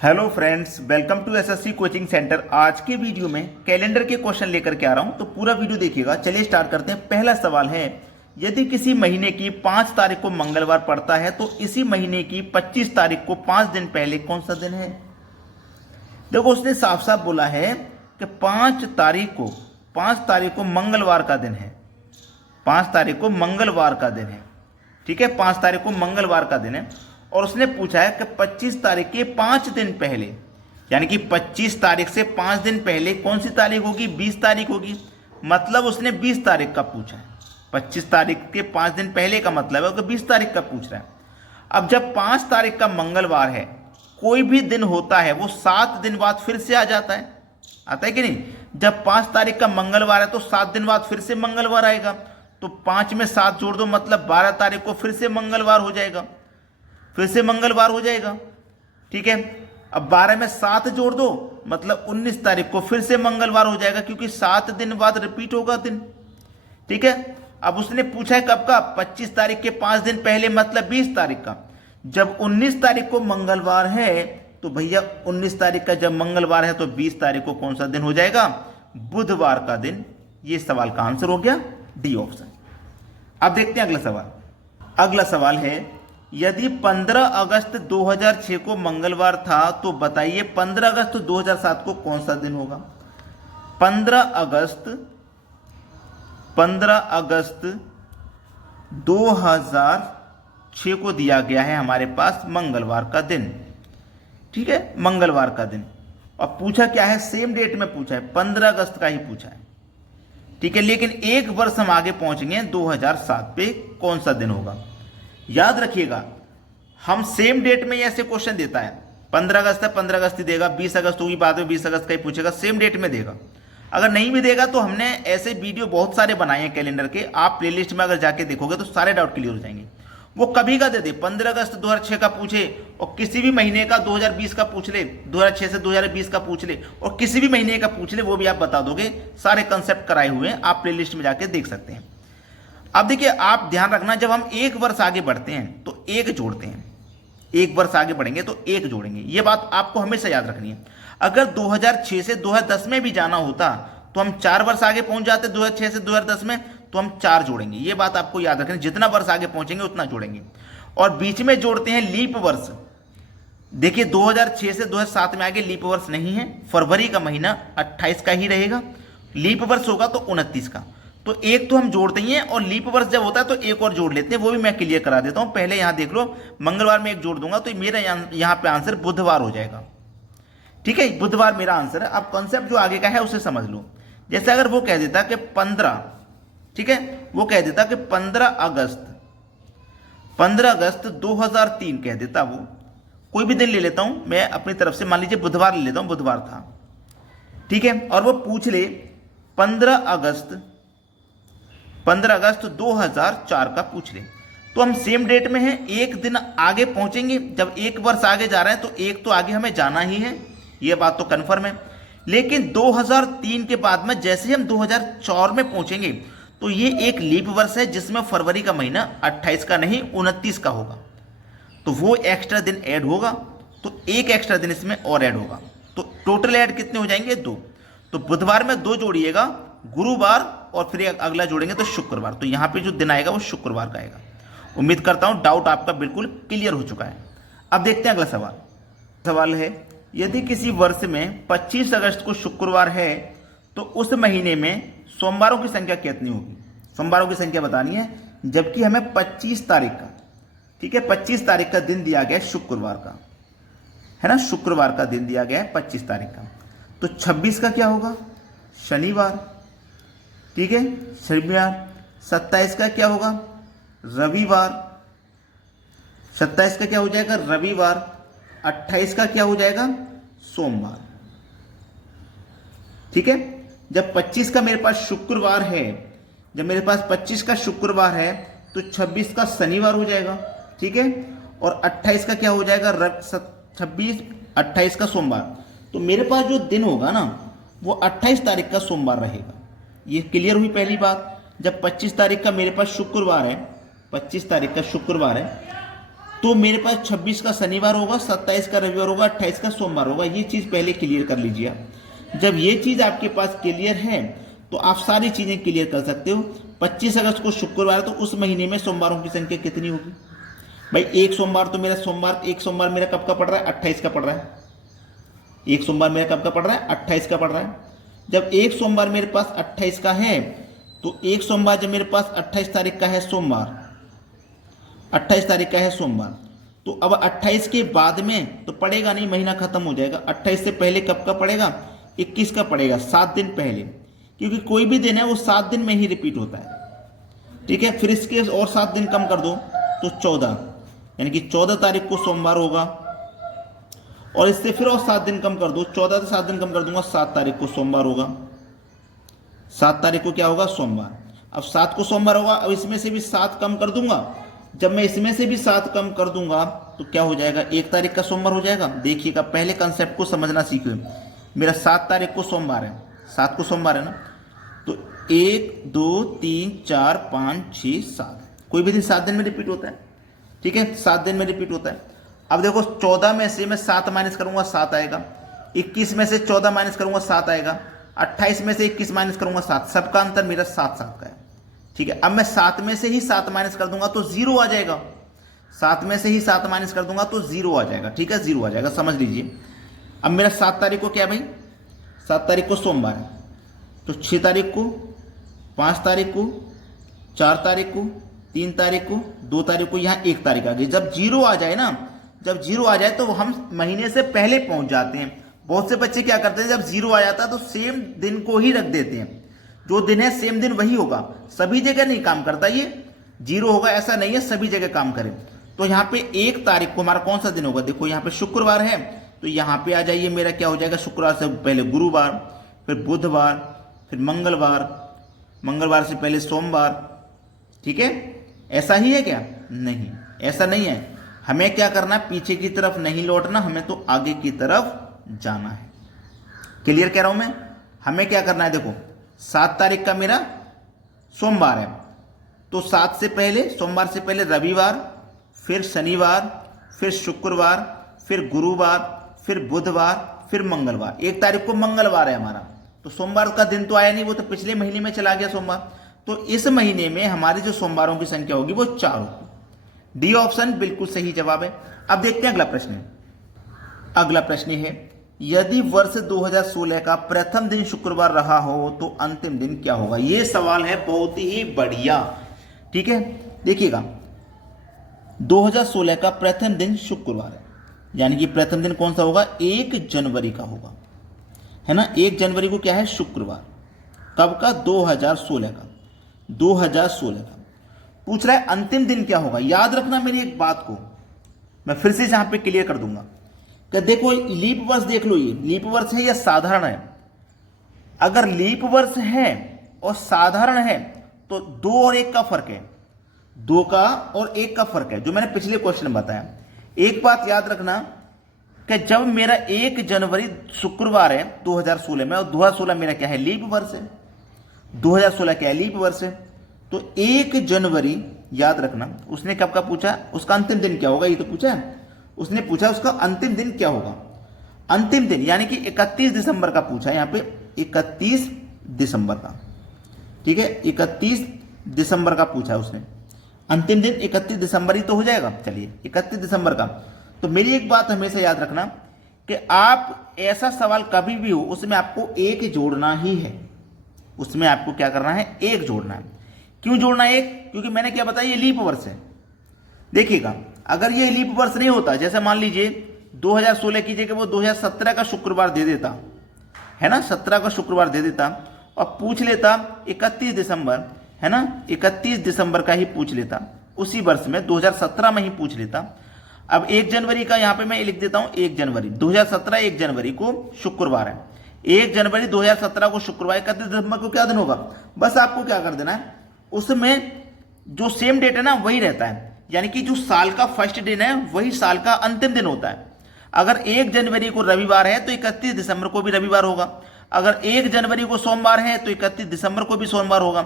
Hello friends, welcome to SSC coaching centre. आज के video में कैलेंडर के क्वेश्चन लेकर के आ रहा हूं, तो पूरा वीडियो देखिएगा। चलिए स्टार्ट करते हैं। पहला सवाल है, यदि किसी महीने की 5 तारीख को मंगलवार पड़ता है तो इसी महीने की 25 तारीख को 5 दिन पहले कौन सा दिन है। देखो, उसने साफ साफ बोला है कि 5 तारीख को मंगलवार का दिन है। 5 तारीख को मंगलवार का दिन है, ठीक है। 5 तारीख को मंगलवार का दिन है और उसने पूछा है कि 25 तारीख के 5 दिन पहले, यानी कि 25 तारीख से 5 दिन पहले कौन सी तारीख होगी। 20 तारीख होगी। मतलब उसने 20 तारीख का पूछा है। 25 तारीख के 5 दिन पहले का मतलब है कि 20 तारीख का पूछ रहा है। अब जब 5 तारीख का मंगलवार है, कोई भी दिन होता है वो 7 दिन बाद फिर से आ जाता है। आता है कि नहीं। जब 5 तारीख का मंगलवार है तो 7 दिन बाद फिर से मंगलवार आएगा। तो 5 में 7 जोड़ दो, मतलब 12 तारीख को फिर से मंगलवार हो जाएगा। फिर से मंगलवार हो जाएगा, ठीक है। अब 12 में 7 जोड़ दो, मतलब 19 तारीख को फिर से मंगलवार हो जाएगा, क्योंकि 7 दिन बाद रिपीट होगा दिन, ठीक है। अब उसने पूछा है कब का। 25 तारीख के 5 दिन पहले, मतलब 20 तारीख का। जब 19 तारीख को मंगलवार है तो भैया 19 तारीख का जब मंगलवार है तो 20 तारीख को कौन सा दिन हो जाएगा। बुधवार का दिन। ये सवाल का आंसर हो गया डी ऑप्शन। अब देखते हैं अगला सवाल। अगला सवाल है, यदि 15 अगस्त 2006 को मंगलवार था तो बताइए 15 अगस्त 2007 को कौन सा दिन होगा। 15 अगस्त 2006 को दिया गया है हमारे पास मंगलवार का दिन, ठीक है। मंगलवार का दिन। और पूछा क्या है, सेम डेट में पूछा है, 15 अगस्त का ही पूछा है, ठीक है। लेकिन एक वर्ष हम आगे पहुंचेंगे, 2007 पे कौन सा दिन होगा। याद रखिएगा, हम सेम डेट में ऐसे क्वेश्चन देता है। 15 अगस्त है, 15 अगस्त ही देगा। 20 अगस्त होगी, बाद में 20 अगस्त का ही पूछेगा। सेम डेट में देगा। अगर नहीं भी देगा तो हमने ऐसे वीडियो बहुत सारे बनाए हैं कैलेंडर के। आप प्लेलिस्ट में अगर जाके देखोगे तो सारे डाउट क्लियर हो जाएंगे। वो कभी का दे दे, 15 अगस्त 2006 का पूछे और किसी भी महीने का 2020 का पूछ ले, 2006 से 2020 का पूछ ले और किसी भी महीने का पूछ ले, वो भी आप बता दोगे। सारे कंसेप्ट कराए हुए हैं, आप प्लेलिस्ट में जाके देख सकते हैं। अब देखिए, आप ध्यान रखना, जब हम एक वर्ष आगे बढ़ते हैं तो एक जोड़ते हैं। एक वर्ष आगे बढ़ेंगे तो एक जोड़ेंगे। ये बात आपको हमेशा याद रखनी है। अगर 2006 से 2010 में भी जाना होता तो हम 4 वर्ष आगे पहुंच जाते। 2006 से 2010 में तो हम 4 जोड़ेंगे। ये बात आपको याद रखनी। जितना वर्ष आगे पहुंचेंगे उतना जोड़ेंगे। और बीच में जोड़ते हैं लीप वर्ष। देखिए, 2006 से 2007 में आगे लीप वर्ष नहीं है। फरवरी का महीना 28 का ही रहेगा। लीप वर्ष होगा तो 29 का। तो एक तो हम जोड़ते ही हैं, और लीप वर्ष जब होता है तो एक और जोड़ लेते हैं। वो भी मैं क्लियर करा देता हूं। पहले यहां देख लो, मंगलवार में एक जोड़ दूंगा तो मेरा यहां पे आंसर बुधवार हो जाएगा, ठीक है। बुधवार मेरा आंसर है। अब कॉन्सेप्ट जो आगे का है उसे समझ लो। जैसे अगर वो कह देता कि 15, ठीक है, वो कह देता कि 15 अगस्त 2003 कह देता। वो कोई भी दिन ले लेता हूं मैं अपनी तरफ से, मान लीजिए बुधवार ले लेता हूं, बुधवार था, ठीक है। और वो पूछ ले 15 अगस्त 2004 का पूछ ले, तो हम सेम डेट में हैं, एक दिन आगे पहुंचेंगे। जब एक वर्ष आगे जा रहे हैं तो एक तो आगे हमें जाना ही है, यह बात तो कन्फर्म है। लेकिन 2003 के बाद में जैसे ही हम 2004 में पहुंचेंगे तो ये एक लीप वर्ष है, जिसमें फरवरी का महीना 28 का नहीं 29 का होगा। तो वो एक्स्ट्रा दिन ऐड होगा, तो एक एक्स्ट्रा दिन इसमें और ऐड होगा। तो टोटल ऐड कितने हो जाएंगे, 2। तो बुधवार में 2 जोड़िएगा, गुरुवार और फिर अगला जोड़ेंगे तो शुक्रवार। तो यहां पे जो दिन आएगा वो शुक्रवार का आएगा। उम्मीद करता हूं डाउट आपका बिल्कुल क्लियर हो चुका है। अब देखते हैं अगला सवाल। सवाल है, यदि किसी वर्ष में 25 अगस्त को शुक्रवार है तो उस महीने में सोमवारों की संख्या कितनी होगी। सोमवारों की संख्या बतानी है, जबकि हमें 25 तारीख का, ठीक है, 25 तारीख का दिन दिया गया है शुक्रवार का, है ना। शुक्रवार का दिन दिया गया है 25 तारीख का। तो 26 का क्या होगा, शनिवार, ठीक है, शनिवार। 27 का क्या होगा, रविवार। 27 का क्या हो जाएगा, रविवार। 28 का क्या हो जाएगा, सोमवार, ठीक है। जब 25 का मेरे पास शुक्रवार है, जब मेरे पास 25 का शुक्रवार है तो 26 का शनिवार हो जाएगा, ठीक है। और 28 का क्या हो जाएगा, 28 का सोमवार। तो मेरे पास जो दिन होगा ना वो 28 तारीख का सोमवार रहेगा। ये क्लियर हुई पहली बात। जब 25 तारीख का मेरे पास शुक्रवार है, 25 तारीख का शुक्रवार है तो मेरे पास 26 का शनिवार होगा, 27 का रविवार होगा, 28 का सोमवार होगा। ये चीज़ पहले क्लियर कर लीजिए आप। जब ये चीज़ आपके पास क्लियर है तो आप सारी चीज़ें क्लियर कर सकते हो। 25 अगस्त को शुक्रवार है तो उस महीने में सोमवारों की संख्या कितनी होगी भाई? एक सोमवार तो मेरा एक सोमवार मेरा कब का पड़ रहा है? 28 का पड़ रहा है। एक सोमवार मेरा कब का पड़ रहा है? 28 का पड़ रहा है। जब एक सोमवार मेरे पास 28 का है तो एक सोमवार जब मेरे पास 28 तारीख का है सोमवार, 28 तारीख का है सोमवार, तो अब 28 के बाद में तो पड़ेगा नहीं, महीना खत्म हो जाएगा। 28 से पहले कब का पड़ेगा? 21 का पड़ेगा, 7 दिन पहले, क्योंकि कोई भी दिन है वो 7 दिन में ही रिपीट होता है। ठीक है, फिर इसके और 7 दिन कम कर दो तो 14, यानी कि 14 तारीख को सोमवार होगा। और इससे फिर और 7 दिन कम कर दो, 14 से 7 दिन कम कर दूंगा, 7 तारीख को सोमवार होगा। 7 तारीख को क्या होगा? सोमवार। अब 7 को सोमवार होगा। अब इसमें से भी 7 कम कर दूंगा। जब मैं इसमें से भी 7 कम कर दूंगा तो क्या हो जाएगा? 1 तारीख का सोमवार हो जाएगा। देखिएगा, पहले कंसेप्ट को समझना सीखिए। मेरा 7 तारीख को सोमवार है, 7 को सोमवार है ना, तो 1 2 3 4 5 6 7, कोई भी दिन 7 दिन में रिपीट होता है। ठीक है, 7 दिन में रिपीट होता है। अब देखो, 14 में से मैं 7 माइनस करूंगा, 7 आएगा। 21 में से 14 माइनस करूंगा, 7 आएगा। 28 में से 21 माइनस करूंगा, 7। सबका अंतर मेरा 7 का है। ठीक है, अब मैं 7 में से ही 7 माइनस कर दूंगा तो 0 आ जाएगा। 7 में से ही 7 माइनस कर दूंगा तो 0 आ जाएगा। ठीक है, 0 आ जाएगा, समझ लीजिए। अब मेरा 7 तारीख को क्या भाई? 7 तारीख को सोमवार है, तो 6 तारीख को, 5 तारीख को, 4 तारीख को, 3 तारीख को, 2 तारीख को, यहाँ 1 तारीख आ गई। जब 0 आ जाए ना, जब 0 आ जाए तो हम महीने से पहले पहुंच जाते हैं। बहुत से बच्चे क्या करते हैं, जब 0 आ जाता है तो सेम दिन को ही रख देते हैं। जो दिन है सेम दिन वही होगा। सभी जगह नहीं काम करता ये, 0 होगा ऐसा नहीं है, सभी जगह काम करे। तो यहाँ पे 1 तारीख को हमारा कौन सा दिन होगा? देखो यहाँ पे शुक्रवार है, तो यहाँ पे आ जाइए, मेरा क्या हो जाएगा? शुक्रवार से पहले गुरुवार, फिर बुधवार, फिर मंगलवार, मंगलवार से पहले सोमवार। ठीक है, ऐसा ही है क्या? नहीं, ऐसा नहीं है। हमें क्या करना है? पीछे की तरफ नहीं लौटना, हमें तो आगे की तरफ जाना है। क्लियर कह रहा हूं मैं? हमें क्या करना है? देखो, 7 तारीख का मेरा सोमवार है, तो 7 से पहले, सोमवार से पहले रविवार, फिर शनिवार, फिर शुक्रवार, फिर गुरुवार, फिर बुधवार, फिर मंगलवार। 1 तारीख को मंगलवार है हमारा, तो सोमवार का दिन तो आया नहीं, वो तो पिछले महीने में चला गया सोमवार। तो इस महीने में हमारी जो सोमवारों की संख्या होगी वो 4 होगी। डी ऑप्शन बिल्कुल सही जवाब है। अब देखते हैं अगला प्रश्न। अगला प्रश्न है, यदि वर्ष 2016 का प्रथम दिन शुक्रवार रहा हो तो अंतिम दिन क्या होगा? यह सवाल है बहुत ही बढ़िया। ठीक है, देखिएगा, 2016 का प्रथम दिन शुक्रवार है, यानी कि प्रथम दिन कौन सा होगा? 1 जनवरी का होगा, है ना। 1 जनवरी को क्या है? शुक्रवार। कब का? 2016 का। 2016 का पूछ रहा है अंतिम दिन क्या होगा। याद रखना मेरी एक बात को, मैं फिर से यहां पे क्लियर कर दूंगा कि देखो, लीप वर्ष देख लो, ये लीप वर्ष है या साधारण है। अगर लीप वर्ष है और साधारण है तो 2 और 1 का फर्क है, 2 का और 1 का फर्क है, जो मैंने पिछले क्वेश्चन में बताया। एक बात याद रखना कि जब मेरा 1 जनवरी शुक्रवार है 2016 में, और 2016 मेरा क्या है? लीप वर्ष है। 2016 क्या है? लीप वर्ष है। तो 1 जनवरी याद रखना, उसने कब का पूछा? उसका अंतिम दिन क्या होगा, ये तो पूछा है। उसने पूछा उसका अंतिम दिन क्या होगा। अंतिम दिन यानी कि 31 दिसंबर का पूछा, यहां पे 31 दिसंबर का। ठीक है, 31 दिसंबर का पूछा उसने। अंतिम दिन 31 दिसंबर ही तो हो जाएगा। चलिए, 31 दिसंबर का। तो मेरी एक बात हमेशा याद रखना कि आप ऐसा सवाल कभी भी हो, उसमें आपको 1 जोड़ना ही है। उसमें आपको क्या करना है? 1 जोड़ना है। क्यों जोड़ना है 1? क्योंकि मैंने क्या बताया, ये लीप वर्ष है। देखिएगा, अगर ये लीप वर्ष नहीं होता, जैसे मान लीजिए 2016 कीजिए कि वो 2017 का शुक्रवार दे देता, है ना, 17 का शुक्रवार दे देता और पूछ लेता 31 दिसंबर, है ना, 31 दिसंबर का ही पूछ लेता, उसी वर्ष में 2017 में ही पूछ लेता। अब 1 जनवरी का यहाँ पे मैं लिख देता हूँ, 1 जनवरी 2017, 1 जनवरी को शुक्रवार है। 1 जनवरी 2017 को शुक्रवार, 31 दिसंबर को क्या दिन होगा? बस आपको क्या कर देना है, उसमें जो सेम डेट है ना वही रहता है, यानी कि जो साल का फर्स्ट दिन है वही साल का अंतिम दिन होता है। अगर 1 जनवरी को रविवार है तो 31 दिसंबर को भी रविवार होगा। अगर 1 जनवरी को सोमवार है तो 31 दिसंबर को भी सोमवार होगा।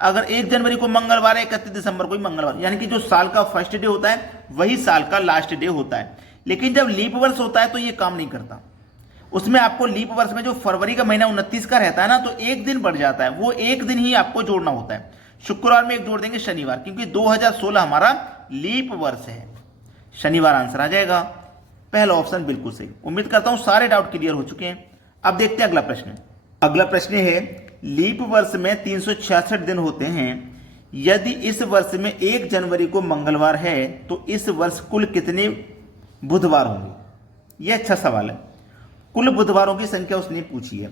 अगर 1 जनवरी को मंगलवार है, 31 दिसंबर को ही मंगलवार, यानी कि जो साल का फर्स्ट डे होता है वही साल का लास्ट डे होता है। लेकिन जब लीप वर्ष होता है तो ये काम नहीं करता। उसमें आपको लीप वर्ष में जो फरवरी का महीना 29 का रहता है ना, तो एक दिन बढ़ जाता है, वो एक दिन ही आपको जोड़ना होता है। शुक्रवार में एक जोड़ देंगे शनिवार, क्योंकि 2016 हमारा लीप वर्ष है। शनिवार आंसर आ जाएगा। पहला ऑप्शन बिल्कुल सही। उम्मीद करता हूं सारे डाउट क्लियर हो चुके हैं। अब देखते हैं अगला प्रश्न। अगला प्रश्न है, लीप वर्ष में 366 दिन होते हैं। यदि इस वर्ष में 1 जनवरी को मंगलवार है तो इस वर्ष कुल कितने बुधवार होंगे? यह अच्छा सवाल है। कुल बुधवारों की संख्या उसने पूछी है।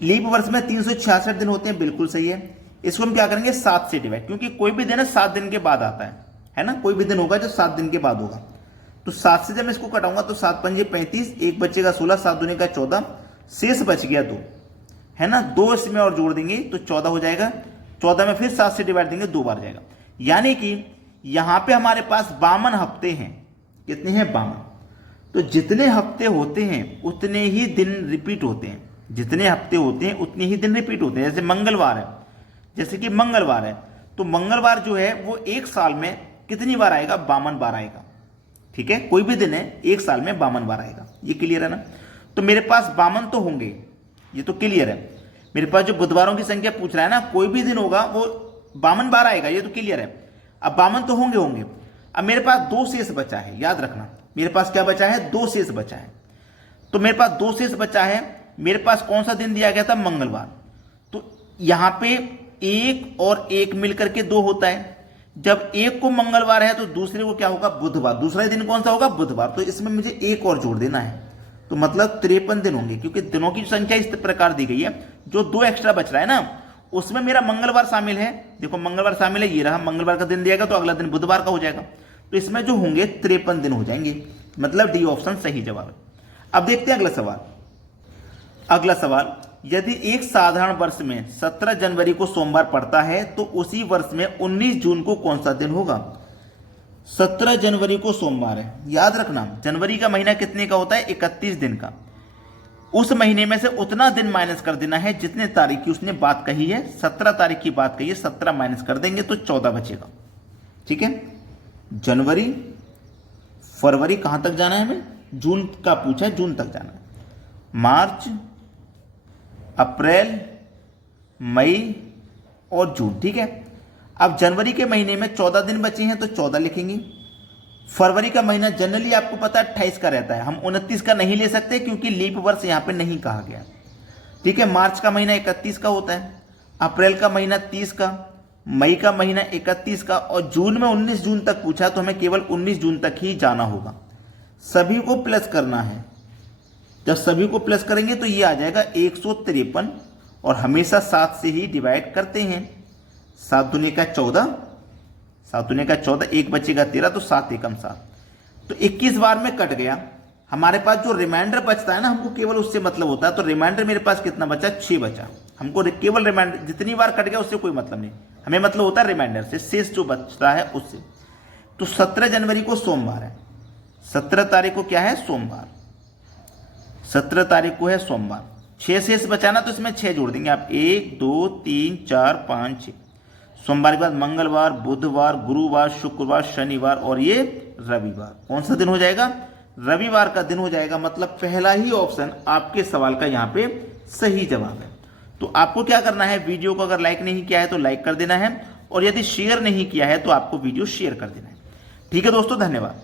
लीप वर्ष में 366 दिन होते हैं, बिल्कुल सही है। इसको हम क्या करेंगे, 7 से डिवाइड, क्योंकि कोई भी दिन 7 दिन के बाद आता है ना। कोई भी दिन होगा जो 7 दिन के बाद होगा, तो 7 से जब मैं इसको कटाऊंगा तो 7 पंजे 35, एक बचेगा 16, 7 दूनी का 14, शेष बच गया 2, है ना। 2 इसमें और जोड़ देंगे तो 14 हो जाएगा। 14 में फिर 7 से डिवाइड देंगे, 2 बार जाएगा। यानी कि यहां पे हमारे पास 52 हफ्ते हैं। कितने हैं? 52। तो जितने हफ्ते होते हैं उतने ही दिन रिपीट होते हैं। जितने हफ्ते होते हैं उतने ही दिन रिपीट होते हैं। जैसे मंगलवार है, जैसे कि मंगलवार है, तो मंगलवार जो है वो एक साल में कितनी बार आएगा? 52 बार आएगा। ठीक है, कोई भी दिन है एक साल में 52 बार आएगा। ये क्लियर है ना। तो मेरे पास 52 तो होंगे, ये तो क्लियर है। मेरे पास जो बुधवारों की संख्या पूछ रहा है ना, कोई भी दिन होगा वो 52 बार आएगा, ये तो क्लियर है। अब 52 तो होंगे। अब मेरे पास 2 शेष बचा है, याद रखना। मेरे पास क्या बचा है? 2 शेष बचा है। तो मेरे पास 2 शेष बचा है। मेरे पास कौन सा दिन दिया गया था? मंगलवार। तो यहां पे 1 और 1 मिलकर के 2 होता है। जब एक को मंगलवार है तो दूसरे को क्या होगा? बुधवार। दूसरा दिन कौन सा होगा? बुधवार। तो इसमें मुझे 1 और जोड़ देना है, तो मतलब 53 दिन होंगे, क्योंकि दिनों की संख्या इस प्रकार दी गई है। जो 2 एक्स्ट्रा बच रहा है ना, उसमें मेरा मंगलवार शामिल है। देखो मंगलवार शामिल है, ये रहा। मंगलवार का दिन दिया गया तो अगला दिन बुधवार का हो जाएगा। तो इसमें जो होंगे 53 दिन हो जाएंगे, मतलब डी ऑप्शन सही जवाब है। अब देखते हैं अगला सवाल। अगला सवाल, यदि एक साधारण वर्ष में 17 जनवरी को सोमवार पड़ता है तो उसी वर्ष में 19 जून को कौन सा दिन होगा? 17 जनवरी को सोमवार है, याद रखना। जनवरी का महीना कितने का होता है? 31 दिन का। उस महीने में से उतना दिन माइनस कर देना है जितने तारीख की उसने बात कही है। 17 तारीख की बात कही है, 17 माइनस कर देंगे तो 14 बचेगा। ठीक है, जनवरी, फरवरी, कहां तक जाना है हमें? जून का पूछा है, जून तक जाना है। मार्च, अप्रैल, मई और जून। ठीक है, अब जनवरी के महीने में 14 दिन बचे हैं तो 14 लिखेंगे। फरवरी का महीना जनरली आपको पता है 28 का रहता है, हम 29 का नहीं ले सकते क्योंकि लीप वर्ष यहां पे नहीं कहा गया। ठीक है, मार्च का महीना 31 का होता है, अप्रैल का महीना 30 का, मई का महीना 31 का, और जून में 19 जून तक पूछा तो हमें केवल 19 जून तक ही जाना होगा। सभी को प्लस करना है। जब सभी को प्लस करेंगे तो ये आ जाएगा 153, और हमेशा 7 से ही डिवाइड करते हैं। 7 दूनी का 14, 7 दूनी का 14, एक बचेगा 13, तो 7 एकम 7, तो 21 बार में कट गया। हमारे पास जो रिमाइंडर बचता है ना, हमको केवल उससे मतलब होता है। तो रिमाइंडर मेरे पास कितना बचा? 6 बचा। हमको केवल रिमाइंडर, जितनी बार कट गया उससे कोई मतलब नहीं, हमें मतलब होता है रिमाइंडर से, शेष जो बचता है उससे। तो 17 जनवरी को सोमवार है, 17 तारीख को क्या है? सोमवार। 17 तारीख को है सोमवार। 6 शेष बचाना तो इसमें 6 जोड़ देंगे आप, 1 2 3 4 5 6। सोमवार के बाद मंगलवार, बुधवार, गुरुवार, शुक्रवार, शनिवार और ये रविवार। कौन सा दिन हो जाएगा? रविवार का दिन हो जाएगा। मतलब पहला ही ऑप्शन आपके सवाल का यहाँ पे सही जवाब है। तो आपको क्या करना है, वीडियो को अगर लाइक नहीं किया है तो लाइक कर देना है, और यदि शेयर नहीं किया है तो आपको वीडियो शेयर कर देना है। ठीक है दोस्तों, धन्यवाद।